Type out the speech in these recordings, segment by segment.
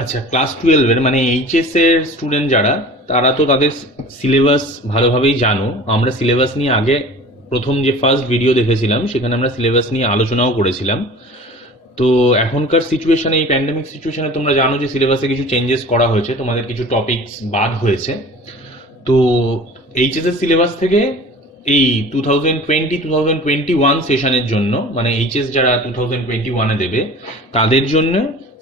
আচ্ছা, ক্লাস 12-এর মানে এইচএস এর স্টুডেন্ট যারা, তারা তো তাদের সিলেবাস ভালোভাবেই জানো। আমরা সিলেবাস নিয়ে আগে প্রথম যে ফার্স্ট ভিডিও দেখেছিলাম সেখানে আমরা সিলেবাস নিয়ে আলোচনাও করেছিলাম। তো এখনকার সিচুয়েশনে, এই প্যান্ডেমিক সিচুয়েশনে তোমরা জানো যে সিলেবাসে কিছু চেঞ্জেস করা হয়েছে, তোমাদের কিছু টপিকস বাদ হয়েছে। তো এইচএস এর সিলেবাস থেকে এই 2020-2021 সেশনের জন্য, মানে এইচএস যারা 2021-এ দেবে তাদের জন্য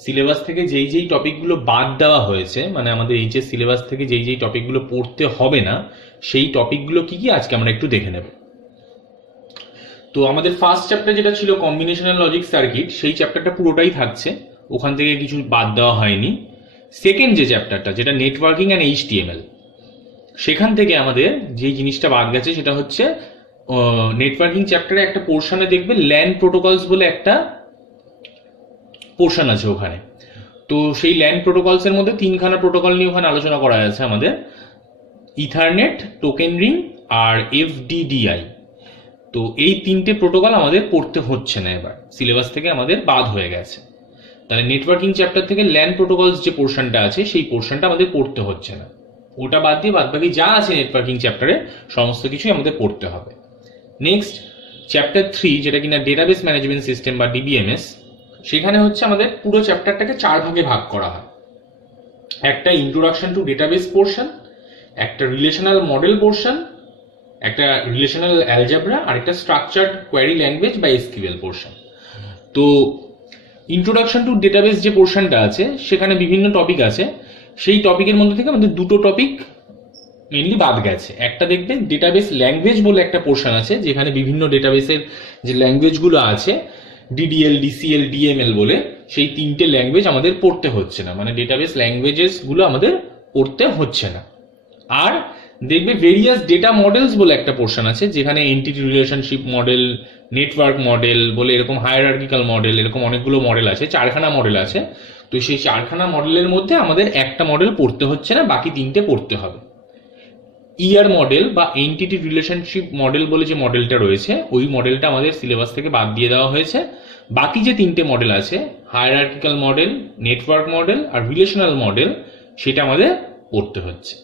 সিলেবাস থেকে যেই যেই টপিকগুলো বাদ দেওয়া হয়েছে, মানে আমাদের এইচএস সিলেবাস থেকে যেই যেই টপিকগুলো পড়তে হবে না, সেই টপিকগুলো কি কি আজকে আমরা একটু দেখে নেব। তো আমাদের ফার্স্ট চ্যাপ্টার যেটা ছিল কম্বিনেশনাল লজিক সার্কিট, সেই চ্যাপ্টারটা পুরোটাই থাকছে, ওখান থেকে কিছু বাদ দেওয়া হয়নি। সেকেন্ড যে চ্যাপ্টারটা, যেটা নেটওয়ার্কিং অ্যান্ড এইচটিএমএল, সেখান থেকে আমাদের যে জিনিসটা বাদ গেছে সেটা হচ্ছে নেটওয়ার্কিং চ্যাপ্টারে একটা পোর্শনে দেখবে ল্যান প্রোটোকলস বলে একটা পোর্শন আছে ওখানে। তো সেই ল্যান প্রোটোকলস এর মধ্যে তিনখানা প্রোটোকল নিয়ে ওখানে আলোচনা করা আছে আমাদের, ইথারনেট, টোকেন রিং আর এফডিডিআই। তো এই তিনটে প্রোটোকল আমাদের পড়তে হচ্ছে না, এবার সিলেবাস থেকে আমাদের বাদ হয়ে গেছে। তাহলে নেটওয়ার্কিং চ্যাপ্টার থেকে ল্যান প্রোটোকলস যে পোর্শনটা আছে সেই পোর্শনটা আমাদের পড়তে হচ্ছে না, ওটা বাদ দিয়ে বাদ বাকি যা আছে নেটওয়ার্কিং চ্যাপ্টারে সমস্ত কিছুই আমাদের পড়তে হবে। নেক্সট চ্যাপ্টার 3, যেটা কিনা ডেটাবেস ম্যানেজমেন্ট সিস্টেম বা ডিবিএমএস, সেখানে হচ্ছে আমাদের পুরো চ্যাপ্টারটাকে 4 ভাগে ভাগ করা হয়। একটা ইন্ট্রোডাকশন টু ডেটাবেস পোর্শন, একটা রিলেশনাল মডেল পোর্শন, একটা রিলেশনাল অ্যালজেব্রা, আর একটা স্ট্রাকচার্ড কোয়ারি ল্যাঙ্গুয়েজ বা এসকিউএল পোর্শন। তো ইন্ট্রোডাকশন টু ডেটাবেস যে পোর্শনটা আছে সেখানে বিভিন্ন টপিক আছে, সেই টপিকের মধ্যে থেকে আমাদের দুটো টপিক মেনলি বাদ গেছে। একটা দেখবে ডেটাবেস ল্যাঙ্গুয়েজ বলে একটা পোর্শন আছে, যেখানে বিভিন্ন ডেটাবেসের যে ল্যাঙ্গুয়েজগুলো আছে, ডিডিএল, ডিসিএল, ডিএমএল বলে, সেই তিনটে ল্যাঙ্গুয়েজ আমাদের পড়তে হচ্ছে না, মানে ডেটাবেস ল্যাঙ্গুয়েজেস গুলো আমাদের পড়তে হচ্ছে না। আর দেখবে ভেরিয়াস ডেটা মডেলস বলে একটা পোর্শন আছে, যেখানে entity relationship model, network model বলে এরকম হায়ারার্কিক্যাল মডেল, এরকম অনেকগুলো মডেল আছে, 4খানা মডেল আছে। তো সেই 4খানা মডেলের মধ্যে আমাদের একটা মডেল পড়তে হচ্ছে না, বাকি তিনটে পড়তে হবে। ইয়ার মডেল বা এন্টিটি রিলেশনশিপ মডেল বলে যে মডেলটা রয়েছে, ওই মডেলটা আমাদের সিলেবাস থেকে বাদ দিয়ে দেওয়া হয়েছে। বাকি যে তিনটে মডেল আছে, হায়ারার্কিক্যাল মডেল, নেটওয়ার্ক মডেল আর রিলেশনাল মডেল, সেটা আমাদের পড়তে হচ্ছে।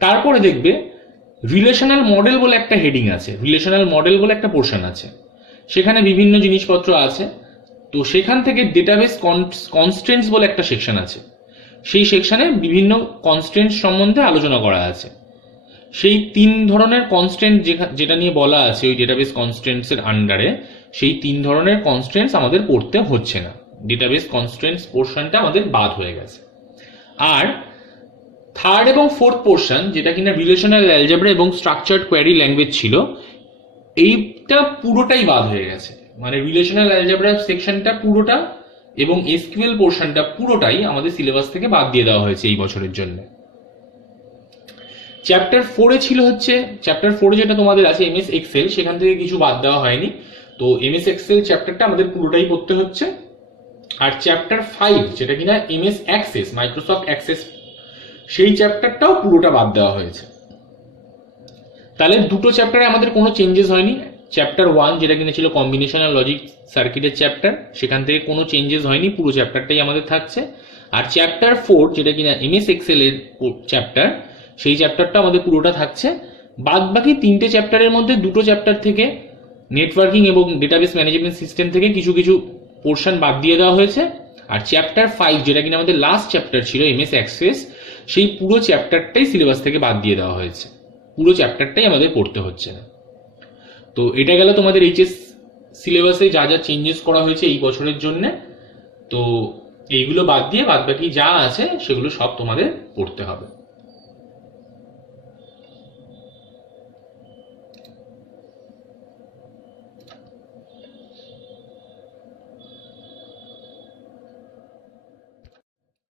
তারপরে দেখবে রিলেশনাল মডেল বলে একটা হেডিং আছে, রিলেশনাল মডেল বলে একটা পোর্শন আছে, সেখানে বিভিন্ন জিনিসপত্র আছে। তো সেখান থেকে ডেটাবেস কনস্ট্রেন্টস বলে একটা সেকশন আছে, সেই সেকশনে বিভিন্ন কনস্ট্রেন্টস সম্বন্ধে আলোচনা করা আছে। সেই 3 ধরনের কনস্ট্রেন্ট যেটা নিয়ে বলা আছে ওই ডেটাবেস কনস্ট্রেন্টস এর আন্ডারে, সেই 3 ধরনের কনস্ট্রেন্টস আমাদের পড়তে হচ্ছে না, ডেটাবেস কনস্ট্রেন্টস পোর্শনটা আমাদের বাদ হয়ে গেছে। আর থার্ড এবং ফোর্থ পোর্শন, যেটা কিনা রিলেশনাল অ্যালজেব্রা এবং স্ট্রাকচার্ড কোয়ারি ল্যাঙ্গুয়েজ ছিল, এইটা পুরোটাই বাদ হয়ে গেছে। মানে রিলেশনাল অ্যালজেব্রা সেকশনটা পুরোটা এবং এসকিউএল পোর্শনটা পুরোটাই আমাদের সিলেবাস থেকে বাদ দিয়ে দেওয়া হয়েছে এই বছরের জন্য। চ্যাপ্টার 4-এ ছিল হচ্ছে, চ্যাপ্টার 4-এ যেটা তোমাদের আছে এমএস এক্সেল, সেখান থেকে কিছু বাদ দেওয়া হয়নি। তো এমএস এক্সেল চ্যাপ্টারটা আমাদের পুরোটাই পড়তে হচ্ছে। আর চ্যাপ্টার 5, যেটা কিনা এমএস অ্যাক্সেস, মাইক্রোসফট অ্যাক্সেস, সেই চ্যাপ্টারটাও পুরোটা বাদ দেওয়া হয়েছে। তাহলে দুটো চ্যাপ্টারে আমাদের কোনো চেঞ্জেস হয়নি। চ্যাপ্টার 1, যেটা কিনা ছিল কম্বিনেশনাল লজিক সার্কিটের চ্যাপ্টার, সেখান থেকে কোনো চেঞ্জেস হয়নি, পুরো চ্যাপ্টারটাই আমাদের থাকছে। আর চ্যাপ্টার 4, যেটা কিনা এমএস এক্সেল এর চ্যাপ্টার, সেই চ্যাপ্টারটা আমাদের পুরোটা থাকছে। বাদ বাকি 3টে চ্যাপ্টারের মধ্যে 2টো চ্যাপ্টার থেকে, নেটওয়ার্কিং এবং ডেটাবেস ম্যানেজমেন্ট সিস্টেম থেকে কিছু কিছু পোর্শন বাদ দিয়ে দেওয়া হয়েছে। আর চ্যাপ্টার 5, যেটা কিনা আমাদের লাস্ট চ্যাপ্টার ছিল এমএস অ্যাক্সেস, সেই পুরো চ্যাপ্টারটাই সিলেবাস থেকে বাদ দিয়ে দেওয়া হয়েছে, পুরো চ্যাপ্টারটাই আমাদের পড়তে হচ্ছে না। তো এটা গেল তোমাদের এইচএস সিলেবাসে যা যা চেঞ্জেস করা হয়েছে এই বছরের জন্য। তো এইগুলো বাদ দিয়ে বাদ বাকি যা আছে সেগুলো সব তোমাদের পড়তে হবে।